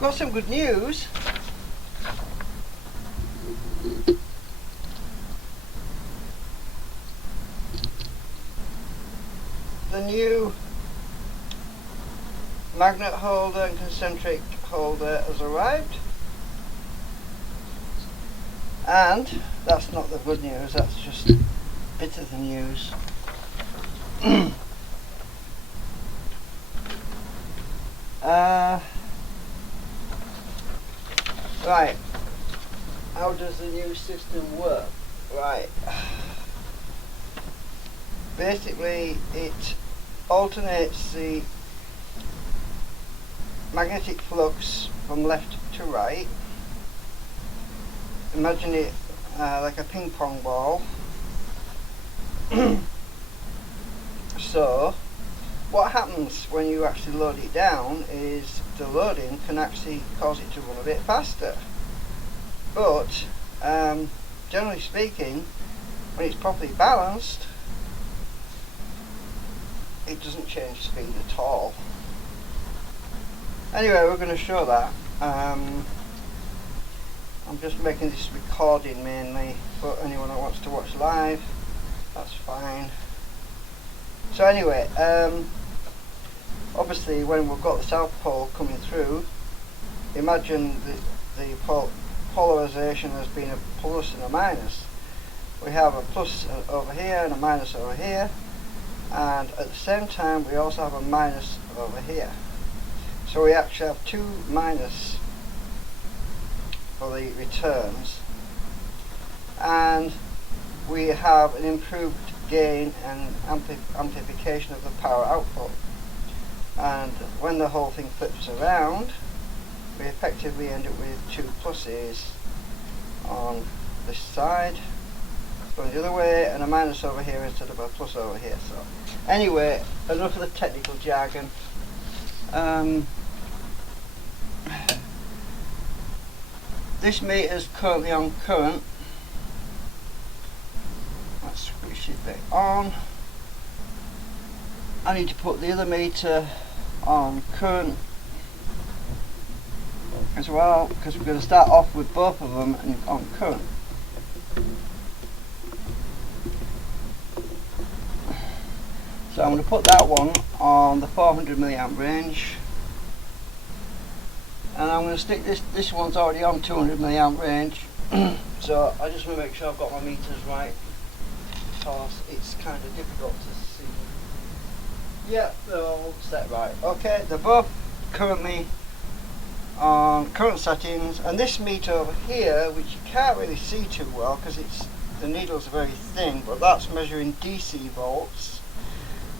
got some good news. The new magnet holder and concentric holder has arrived. And that's not the good news, that's just a bit of the news. Right, how does the new system work? Right, basically it alternates the magnetic flux from left to right. Imagine it like a ping pong ball. So what happens when you actually load it down is the loading can actually cause it to run a bit faster, but generally speaking, when it's properly balanced, it doesn't change speed at all. Anyway, we're going to show that. I'm just making this recording mainly, but anyone that wants to watch live, that's fine. So anyway, obviously when we've got the south pole coming through, imagine the polarization has been a plus and a minus. We have a plus over here and a minus over here, and at the same time we also have a minus over here. So we actually have two minus for the returns, and we have an improved gain and amplification of the power output. And when the whole thing flips around, we effectively end up with two pluses on this side going the other way, and a minus over here instead of a plus over here. So anyway, enough of the technical jargon. This meter is currently on current. Let's switch it back on. I need to put the other meter on current as well, because we're going to start off with both of them on current. So I'm going to put that one on the 400 milliamp range, and I'm going to stick this one's already on 200 milliamp range. So I just want to make sure I've got my meters right, because it's kind of difficult to see. Yeah, they're all set right. Okay, they're both currently on current settings, and this meter over here, which you can't really see too well because the needles are very thin, but that's measuring DC volts,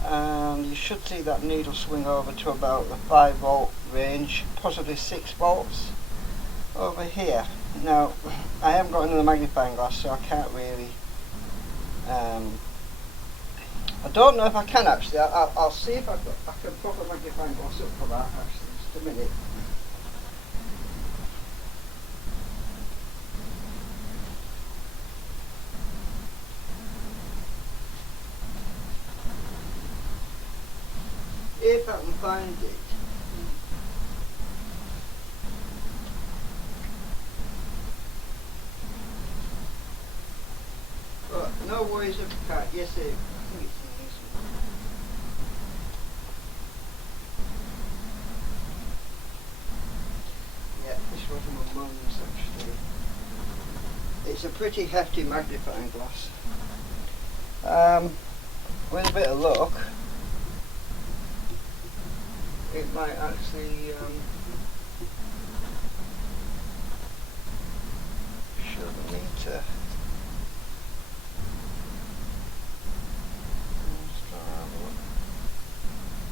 and you should see that needle swing over to about the 5 volt range, possibly 6 volts over here. Now I haven't got another magnifying glass, so I can't really I don't know if I can actually. I'll see if I can put a magnifying glass up for that actually, just a minute. If I can find it. But no worries if I can't. Yes, I think it's in this one. Yeah, this was my mum's actually. It's a pretty hefty magnifying glass. With a bit of luck, it might actually show the meter.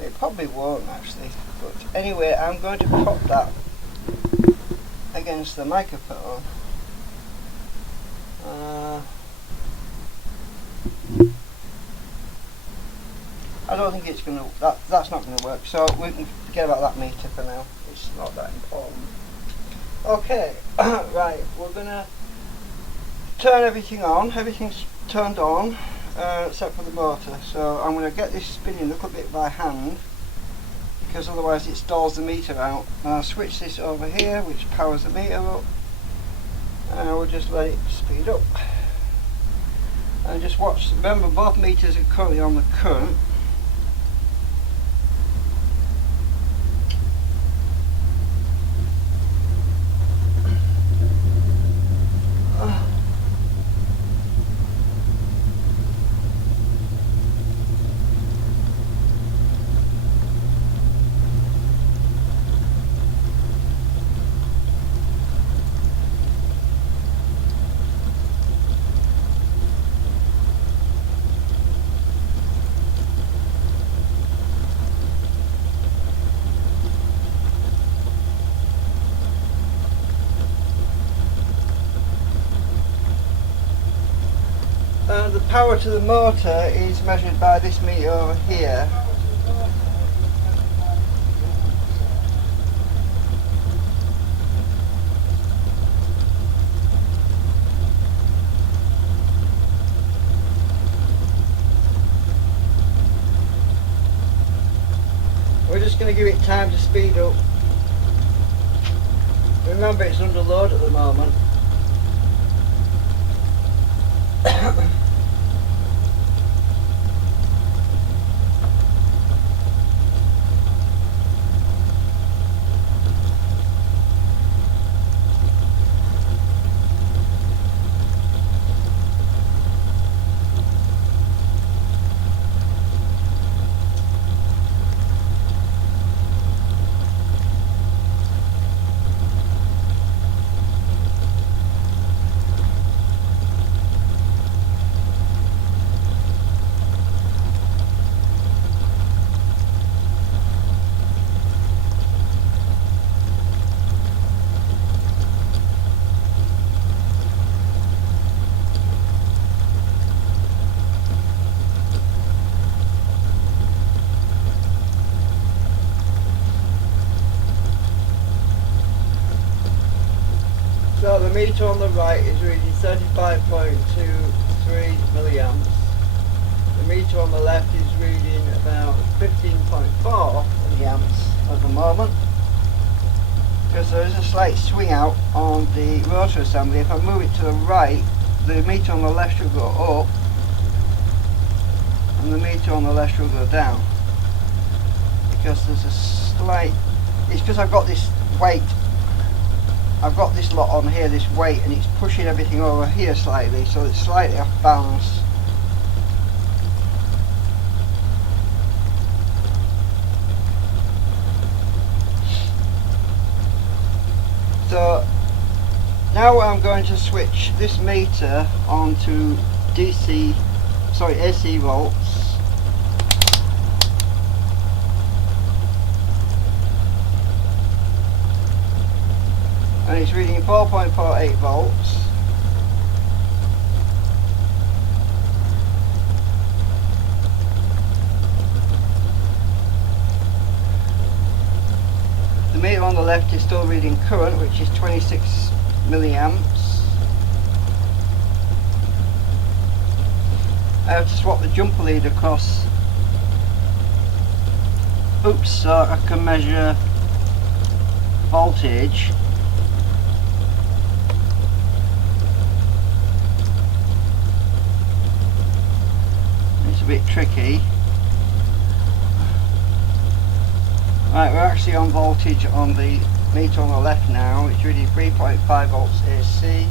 It probably won't actually, but anyway, I'm going to prop that against the microphone. I don't think it's going to, that's not going to work, so we can forget about that meter for now. It's not that important. Okay, right, we're going to turn everything on. Everything's turned on except for the motor, so I'm going to get this spinning a little bit by hand because otherwise it stalls the meter out. And I'll switch this over here, which powers the meter up, and I will just let it speed up. And just watch. Remember, both meters are currently on the current. The power to the motor is measured by this meter over here. We're just going to give it time to speed up. Remember, it's under load at the moment. So the meter on the right is reading 35.23 milliamps. The meter on the left is reading about 15.4 milliamps at the moment, because there is a slight swing out on the rotor assembly. If I move it to the right, the meter on the left should go up and the meter on the left should go down, because there's a slight, it's because I've got this weight, I've got this lot on here, this weight, and it's pushing everything over here slightly, so it's slightly off balance. So now I'm going to switch this meter onto AC volts. And it's reading 4.48 volts. The meter on the left is still reading current, which is 26 milliamps. I have to swap the jumper lead across. Oops, so I can measure voltage. It's a bit tricky. Right, we're actually on voltage on the meter on the left now. It's reading 3.5 volts AC.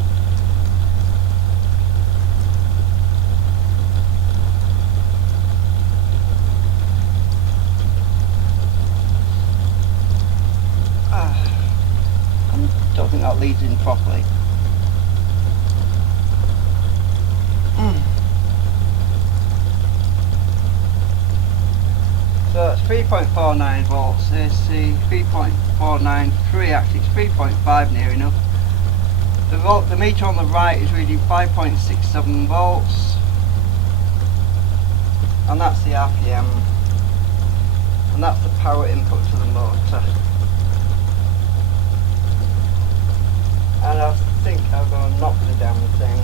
I don't think that leads in properly. So it's 3.49 volts AC, 3.493, actually it's 3.5 near enough. The meter on the right is reading 5.67 volts, and that's the RPM, and that's the power input to the motor. And I think I'm going to knock the damn thing.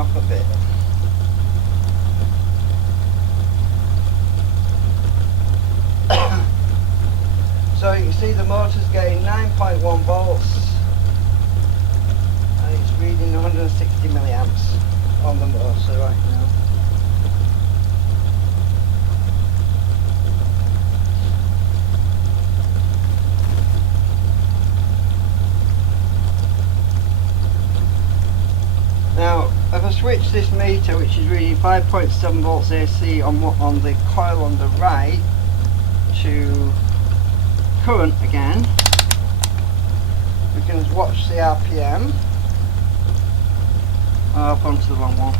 off a bit. So you can see the motor's getting 9.1 volts and it's reading 160 milliamps on the motor right now. Now, if I switch this meter, which is reading 5.7 volts AC on the coil on the right, to current again, we can watch the RPM. Oh, I've gone to the wrong one.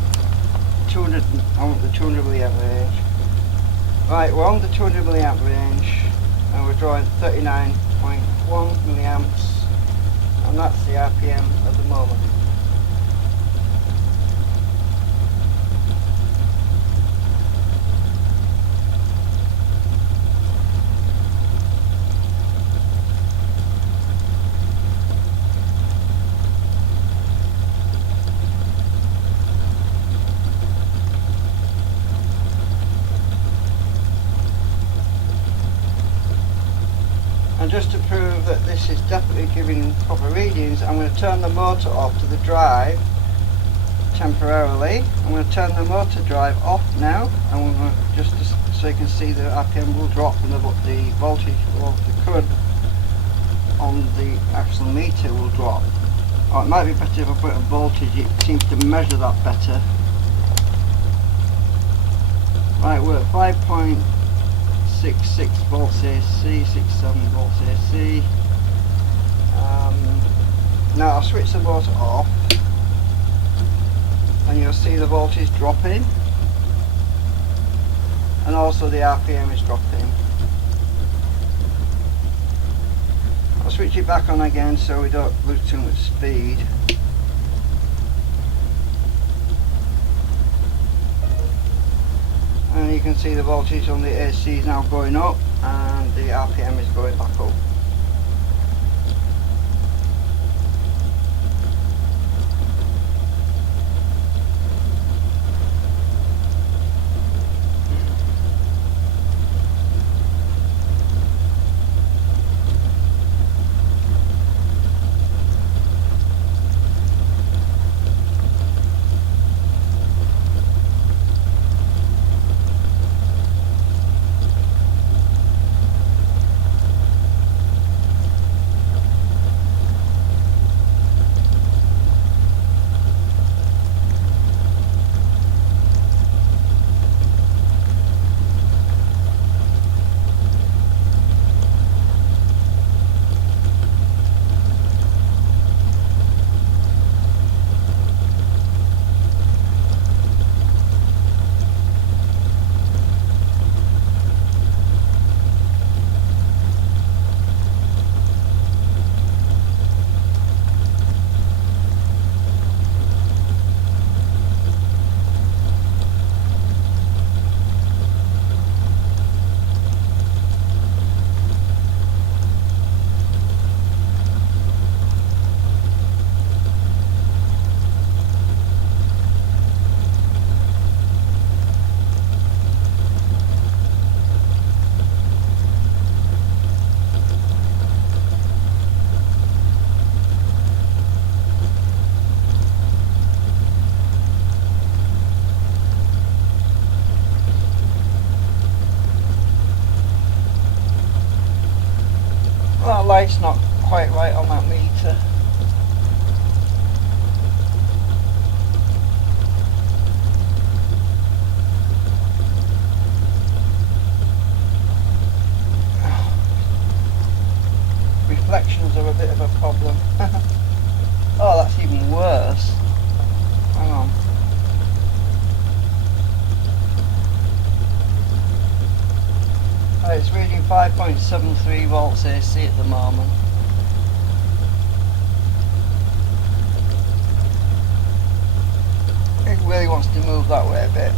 200. I want the 200 milliamp range. Right, we're on the 200 milliamp range, and we're drawing 39.1 milliamps, and that's the RPM at the moment. And just to prove that this is definitely giving proper readings, I'm going to turn the motor off to the drive temporarily. I'm going to turn the motor drive off now, and we're going to so you can see the RPM will drop and the voltage or the current on the actual meter will drop. Oh, it might be better if I put a voltage, it seems to measure that better. Right, we're at 5.66 volts AC, 67 volts AC. Now I'll switch the motor off and you'll see the voltage dropping and also the RPM is dropping. I'll switch it back on again so we don't lose too much speed. And you can see the voltage on the AC is now going up and the RPM is going back up. That light's not quite right on that meter. Reflections are a bit of a problem. Oh, that's even worse. Hang on. It's reading 5.73 volts AC at the moment. It really wants to move that way a bit.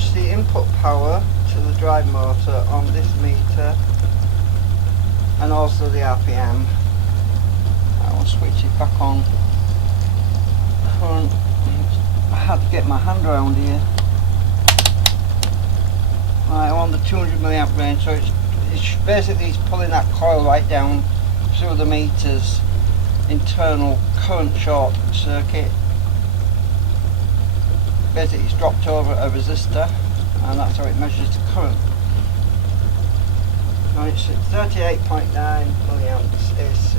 watch the input power to the drive motor on this meter and also the RPM. I will switch it back on current. I had to get my hand around here. Right, I'm on the 200 milliamp range, so it's basically it's pulling that coil right down through the meter's internal current short circuit. Basically it's dropped over a resistor and that's how it measures the current. Now it's at 38.9 milliamps AC.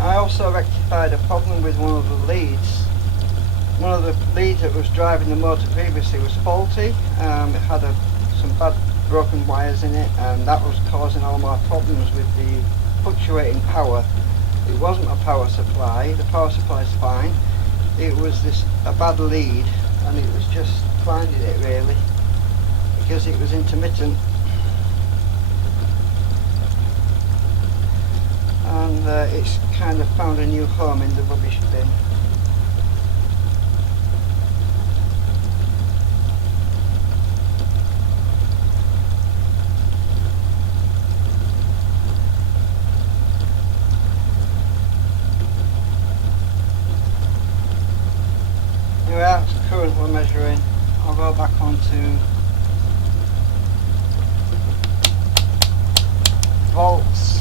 I also rectified a problem with one of the leads. One of the leads that was driving the motor previously was faulty. It had some bad broken wires in it, and that was causing all my problems with the fluctuating power. It wasn't a power supply, the power supply is fine. It was a bad lead, and it was just finding it really, because it was intermittent. And it's kind of found a new home in the rubbish bin. Anyway, that's the current we're measuring. I'll go back onto volts.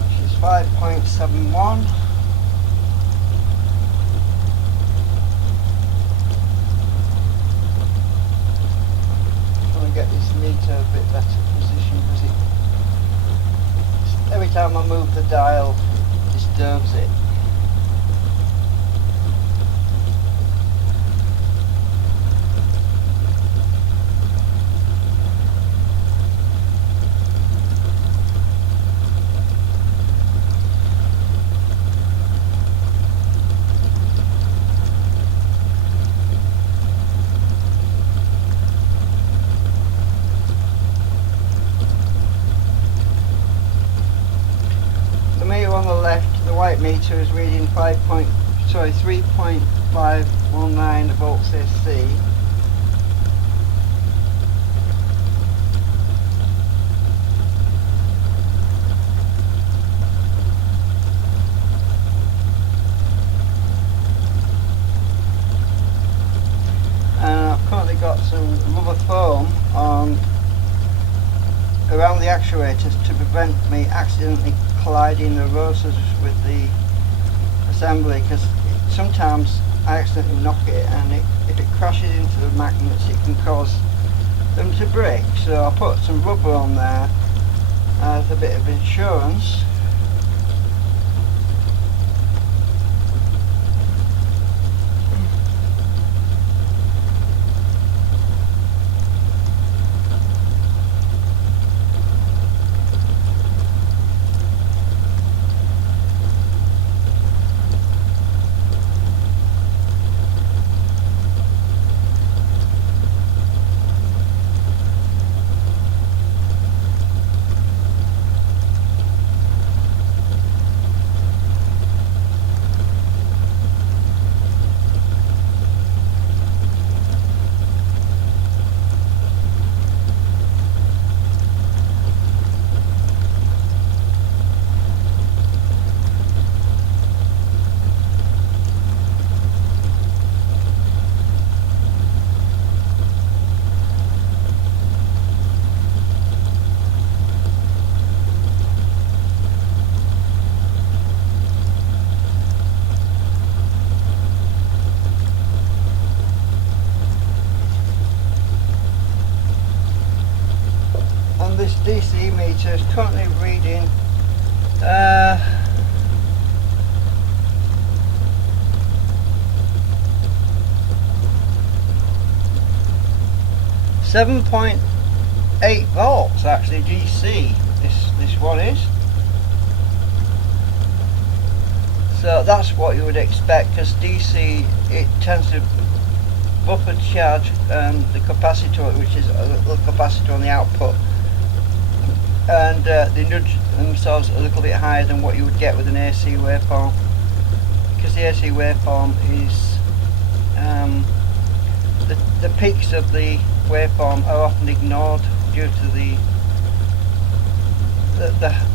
Which is 5.71. Trying to get this meter a bit better position because every time I move the dial it disturbs it. The meter on the left, the white meter, is reading 3.519 volts AC. And I've currently got some rubber foam on around the actuators to prevent me accidentally colliding the rotors with the assembly, because sometimes I accidentally knock it, and if it crashes into the magnets it can cause them to break. So I put some rubber on there as a bit of insurance. meter is currently reading 7.8 volts actually DC. This one is. So that's what you would expect, because DC, it tends to buffer charge the capacitor, which is a little capacitor on the output, and they nudge themselves a little bit higher than what you would get with an AC waveform, because the AC waveform is the peaks of the waveform are often ignored due to the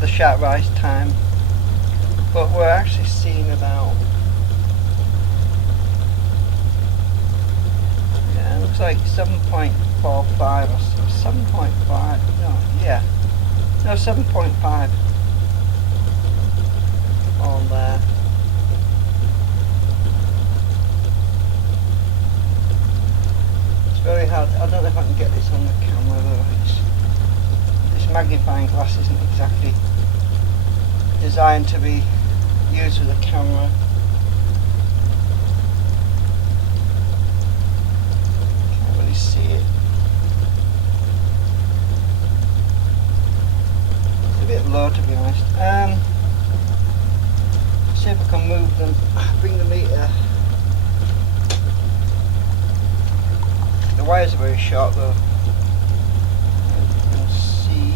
sharp rise time. But we're actually seeing about, yeah, it looks like 7.45 or 7.5, no 7.5 on there. It's very hard, I don't know if I can get this on the camera though. This magnifying glass isn't exactly designed to be used with a camera. Can't really see it. It's a bit low, to be honest. See if I can move them, bring the meter. The wires are very short though. As you can see,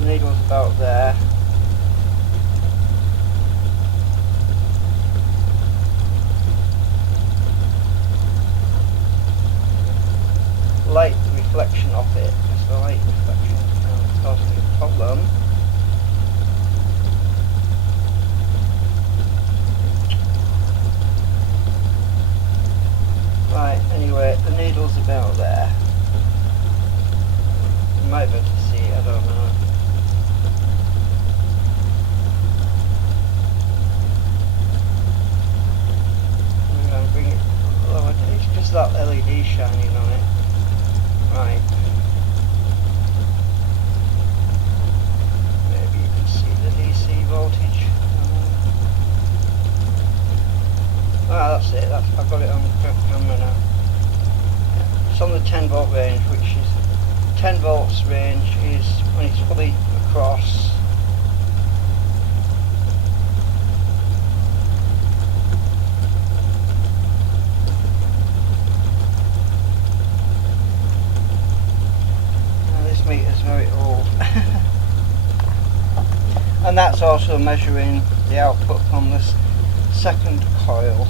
the needle's about there. Light reflection off it, because the light reflection can cause a problem. Right, anyway, the needle's about there. You might be able to see it, I don't know. I'm going to bring it lower. It's just that LED shining on it. Right. Maybe you can see the DC voltage. That's it. I've got it on the camera now. It's on the 10 volt range, which is 10 volts range is when it's fully across. Meter's very old. And that's also measuring the output from this second coil.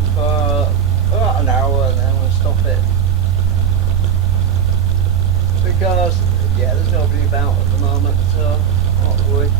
going for about an hour and then we'll stop it. Because, yeah, there's nobody about at the moment, so not worry.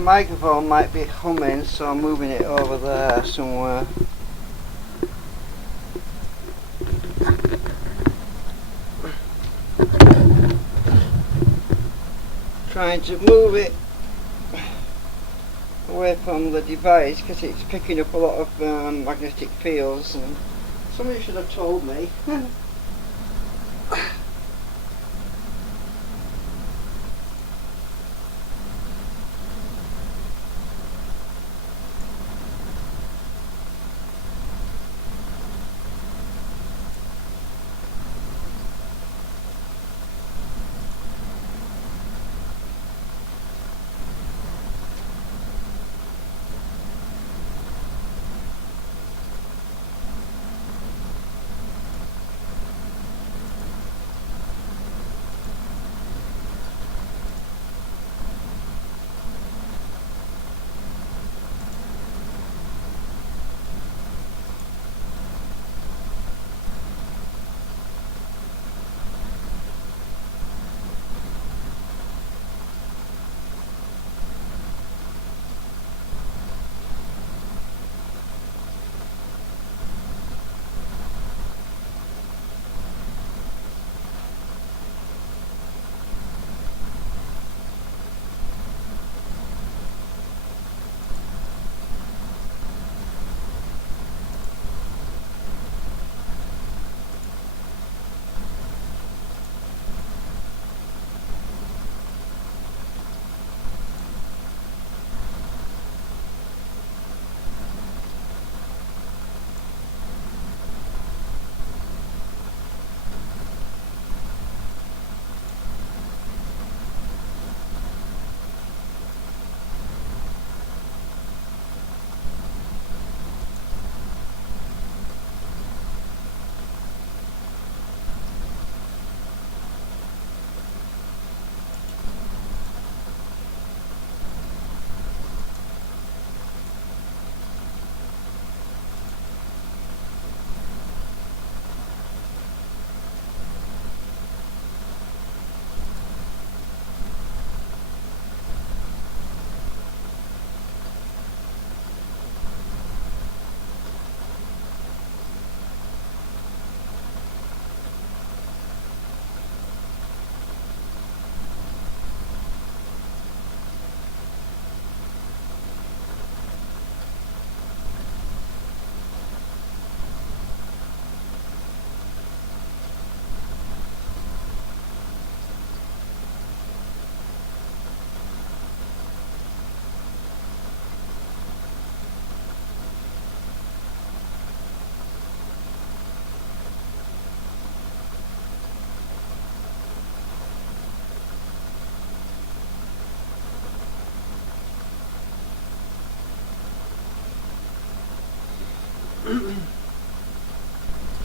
microphone might be humming, so I'm moving it over there somewhere. Trying to move it away from the device because it's picking up a lot of magnetic fields, and somebody should have told me.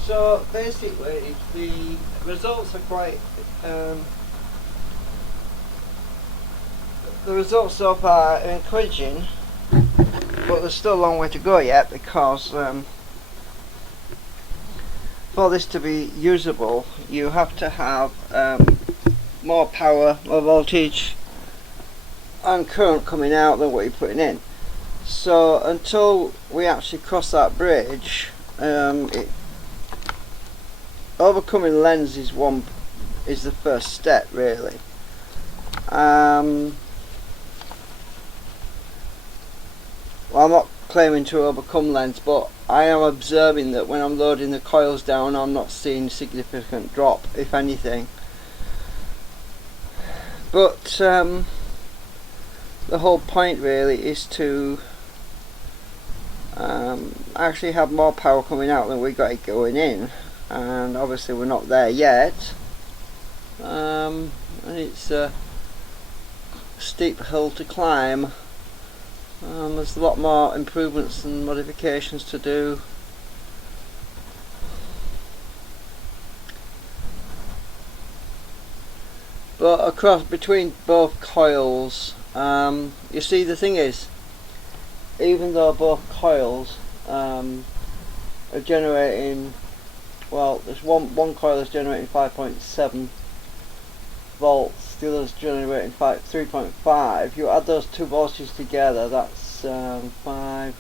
So basically the results are quite the results so far are encouraging, but there's still a long way to go yet, because for this to be usable you have to have more power, more voltage and current coming out than what you're putting in. So until we actually cross that bridge, overcoming LENZ is the first step, really. Well, I'm not claiming to overcome LENZ, but I am observing that when I'm loading the coils down, I'm not seeing significant drop, if anything. But the whole point really is to actually have more power coming out than we got it going in, and obviously we're not there yet, and it's a steep hill to climb. There's a lot more improvements and modifications to do. But across between both coils, you see, the thing is, even though both coils are generating, well, there's one coil is generating 5.7 volts, the other's generating 3.5. You add those two voltages together, that's 5,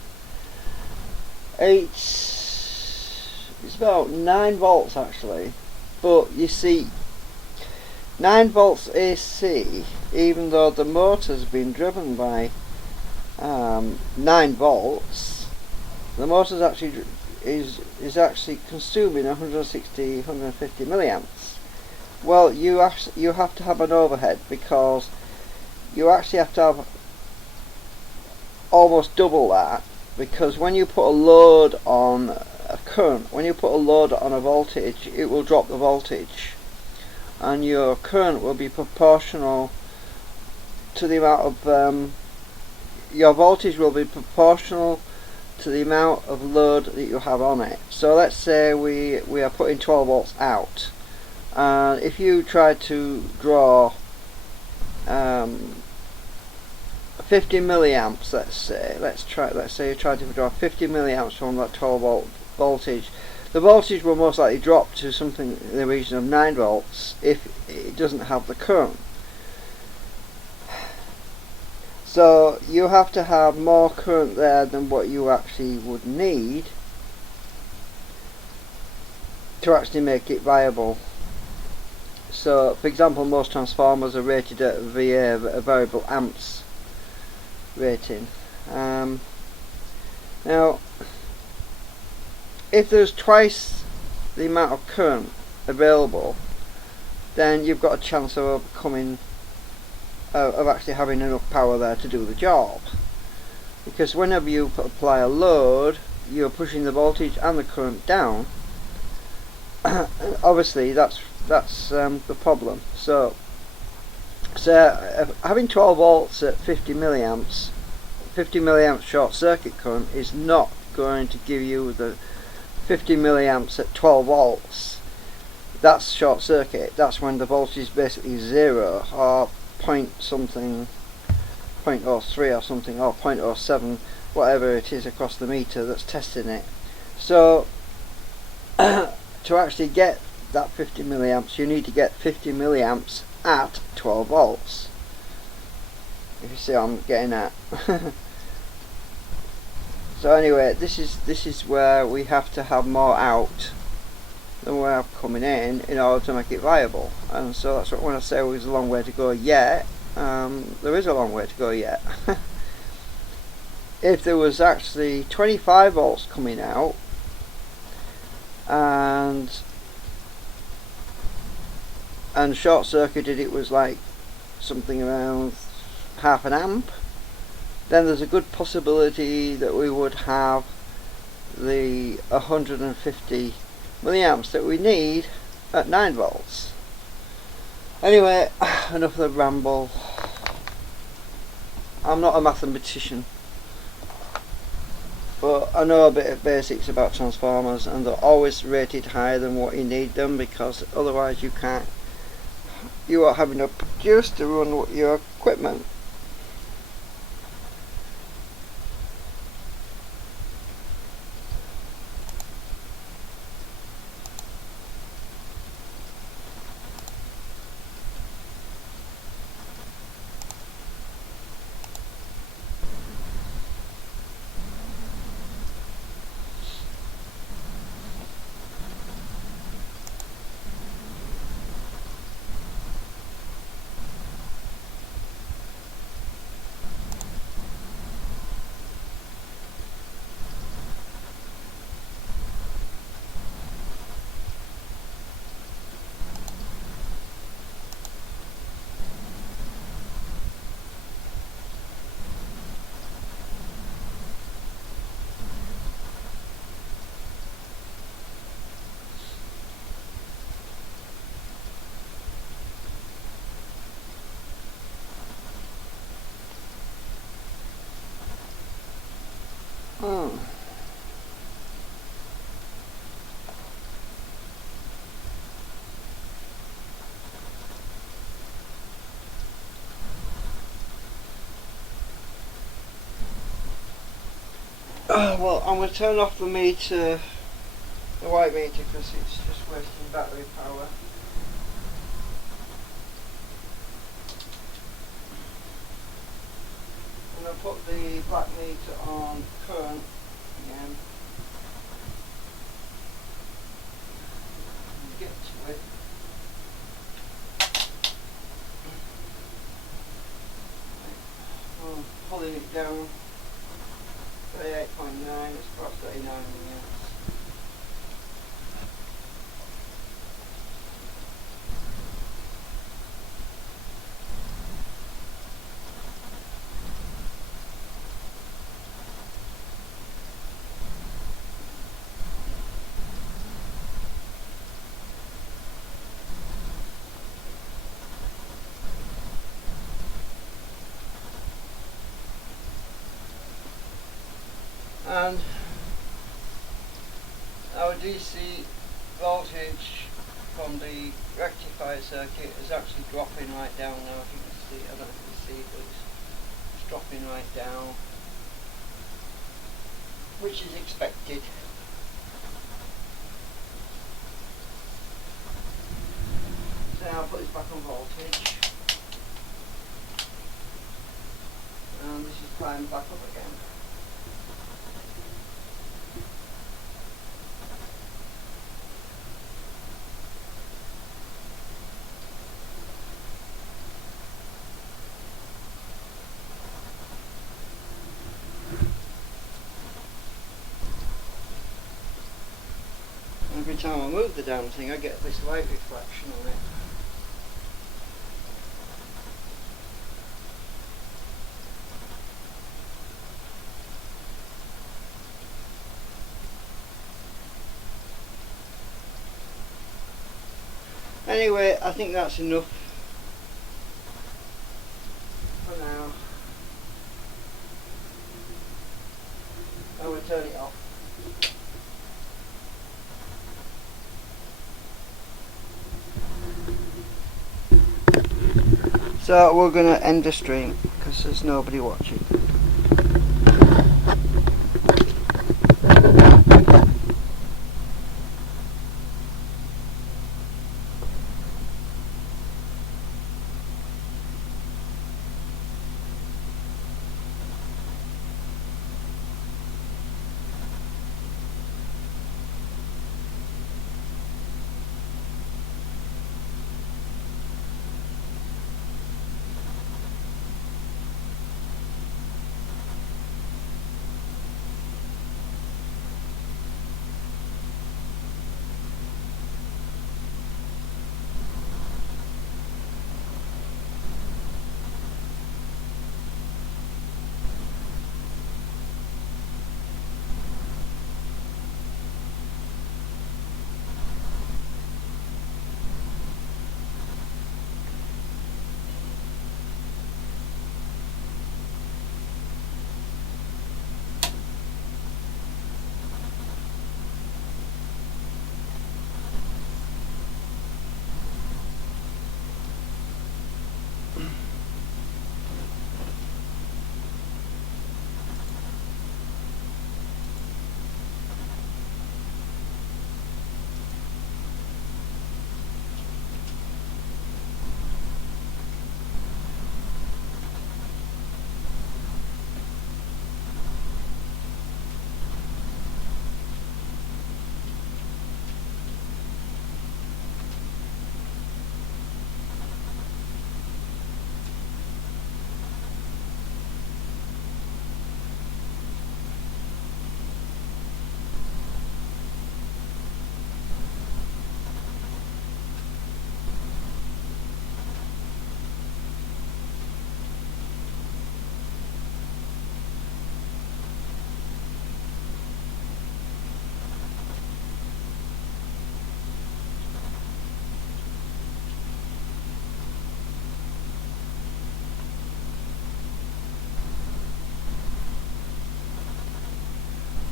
8, it's about 9 volts actually. But you see, 9 volts AC, even though the motor's been driven by 9 volts, the motor's actually is actually consuming 160, 150 milliamps. Well, you have to have an overhead, because you actually have to have almost double that, because when you put a load on a current, when you put a load on a voltage, it will drop the voltage, and your current will be proportional to the amount of your voltage will be proportional to the amount of load that you have on it. So let's say we are putting 12 volts out, and if you try to draw 50 milliamps, let's say you try to draw 50 milliamps from that 12 volt voltage, the voltage will most likely drop to something in the region of 9 volts if it doesn't have the current. So you have to have more current there than what you actually would need to actually make it viable. So for example, most transformers are rated at VA, a variable amps rating. Now if there's twice the amount of current available, then you've got a chance of overcoming of actually having enough power there to do the job, because whenever you apply a load, you're pushing the voltage and the current down. Obviously that's the problem. So having 12 volts at 50 milliamps short circuit current is not going to give you the 50 milliamps at 12 volts. That's short circuit. That's when the voltage is basically 0 or point something, 0.03 or something, or 0.07, whatever it is across the meter that's testing it. So to actually get that 50 milliamps, you need to get 50 milliamps at 12 volts. If you see what I'm getting at. So anyway, this is where we have to have more out than we have coming in order to make it viable. And so that's what, when I say there's a long way to go yet, there is a long way to go yet. If there was actually 25 volts coming out and short circuited, it was like something around half an amp, then there's a good possibility that we would have the 150 milliamps that we need at 9 volts. Anyway, enough of the ramble. I'm not a mathematician, but I know a bit of basics about transformers, and they're always rated higher than what you need them, because otherwise you are having to produce to run your equipment. Well, I'm going to turn off the meter, the white meter, because it's just wasting battery power. put the black meter on current again. Get to it. I'm pulling it down. 38.9, it's about 39 minutes. And our DC voltage from the rectifier circuit is actually dropping right down now. If you can see, I don't know if you can see, but it's dropping right down, which is expected. So now I'll put this back on voltage, and this is climbing back up again. Every time I move the damn thing, I get this light reflection on it. Anyway, I think that's enough for now. I will turn it off. So we're going to end the stream because there's nobody watching.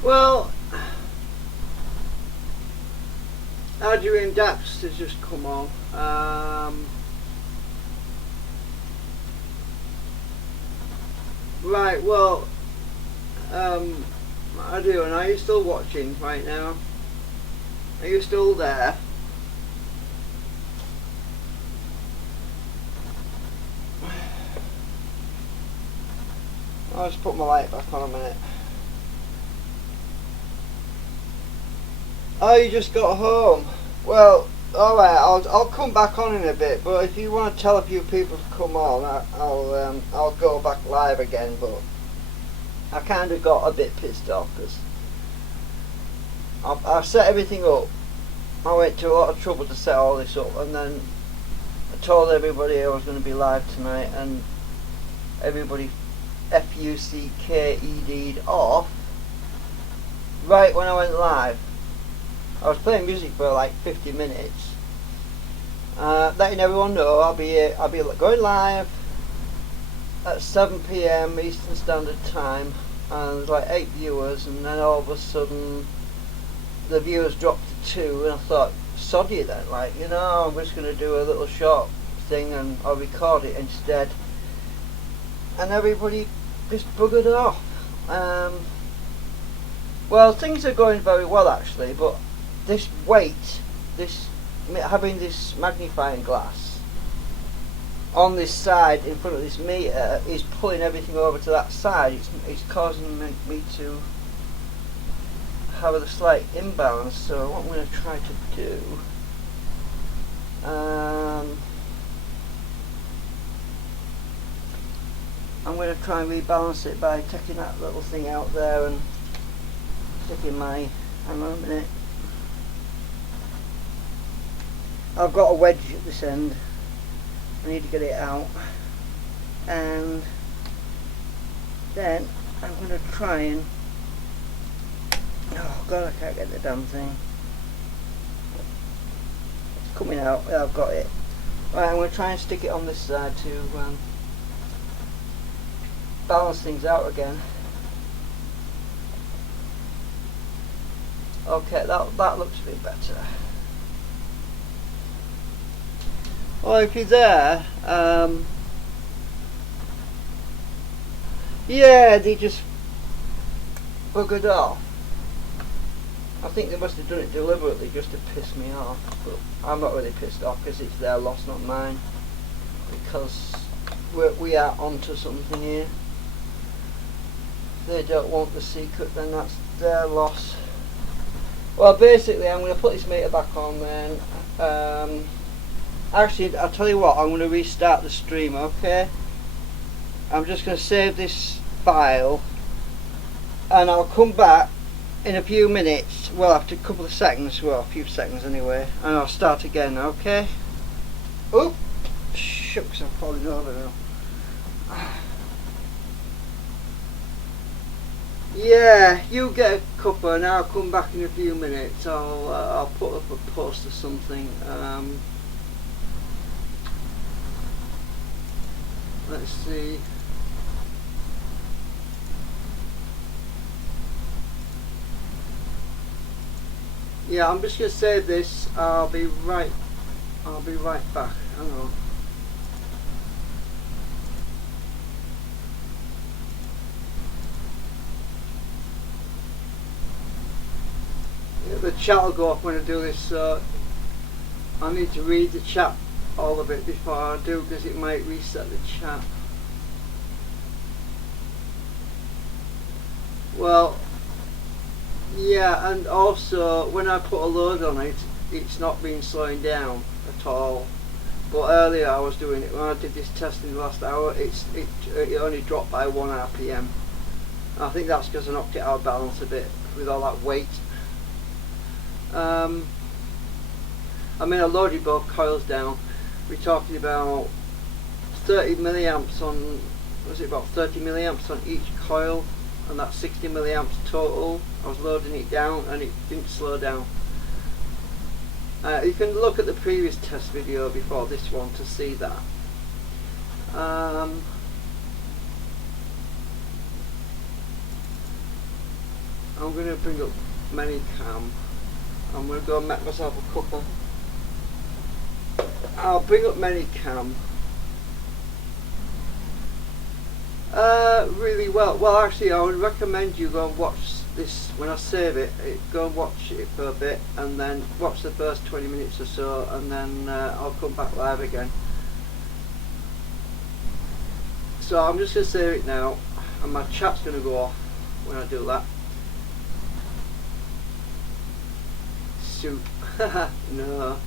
Well, Adrian Dax has just come on. Right, well, Adrian, are you still watching right now? Are you still there? I'll just put my light back on a minute. Oh, you just got home. Well, alright, I'll come back on in a bit, but if you want to tell a few people to come on, I'll go back live again, but I kind of got a bit pissed off because I set everything up. I went to a lot of trouble to set all this up, and then I told everybody I was going to be live tonight, and everybody FUCKED'd off right when I went live. I was playing music for like 50 minutes. Letting everyone know I'll be going live at 7 PM Eastern Standard Time, and there's like 8 viewers, and then all of a sudden the viewers dropped to 2, and I thought, sod you then, like, you know, I'm just going to do a little short thing and I'll record it instead. And everybody just buggered off. Well, things are going very well actually, but this weight, having this magnifying glass on this side in front of this meter is pulling everything over to that side. It's causing me to have a slight imbalance. So what I'm going to try to do, I'm going to try and rebalance it by taking that little thing out there and sticking my, hang on a minute, I've got a wedge at this end, I need to get it out, and then I'm going to try and, oh god, I can't get the damn thing, it's coming out, yeah, I've got it. Right, I'm going to try and stick it on this side to balance things out again. Okay, that looks a bit better. Well, if you're there, yeah, they just buggered off. I think they must have done it deliberately just to piss me off, but I'm not really pissed off because it's their loss, not mine, because we are onto something here. If they don't want the secret, then that's their loss. Well, basically I'm going to put this meter back on then. Actually, I'll tell you what, I'm going to restart the stream, okay? I'm just going to save this file and I'll come back in a few minutes, well after a couple of seconds, well a few seconds anyway, and I'll start again, okay? Oh, shucks, I'm falling over now. Yeah, you get a cuppa and I'll come back in a few minutes. I'll put up a post or something. Let's see. Yeah, I'm just gonna save this. I'll be right back. Hang on. Yeah, the chat will go off when I do this, so I need to read the chat all of it before I do, because it might reset the chat. Well, yeah, and also when I put a load on it, it's not been slowing down at all. But earlier I was doing it, when I did this test in the last hour, it only dropped by 1 RPM. I think that's because I knocked it out of balance a bit with all that weight. I mean, I loaded both coils down. We're talking about 30 milliamps on, was it about 30 milliamps on each coil, and that's 60 milliamps total. I was loading it down and it didn't slow down. You can look at the previous test video before this one to see that. I'm going to bring up Minicam. I'm going to go and make myself a cuppa. I'll bring up Minicam. Really well. Well, actually, I would recommend you go and watch this when I save it. Go and watch it for a bit, and then watch the first 20 minutes or so, and then I'll come back live again. So I'm just going to save it now. and my chat's going to go off when I do that. Soup. No.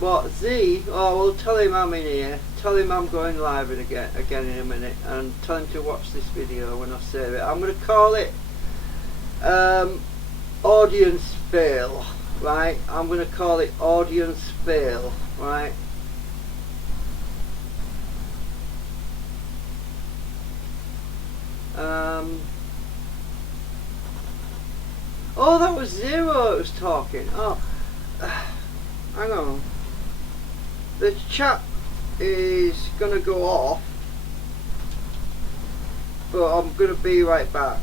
But Z, oh well, tell him I'm in here. Tell him I'm going live again in a minute, and tell him to watch this video when I save it. I'm going to call it audience fail, right? I'm going to call it audience fail, right? Oh, that was Zero that was talking. Oh, hang on. The chat is gonna go off, but I'm gonna be right back.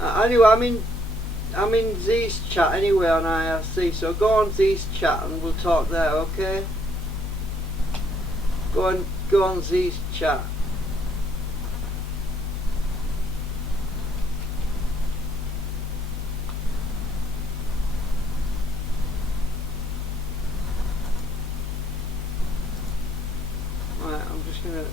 Anyway, I'm in Z's chat anyway on IRC, so go on Z's chat and we'll talk there, okay? Go on Z's chat. Right, I'm just gonna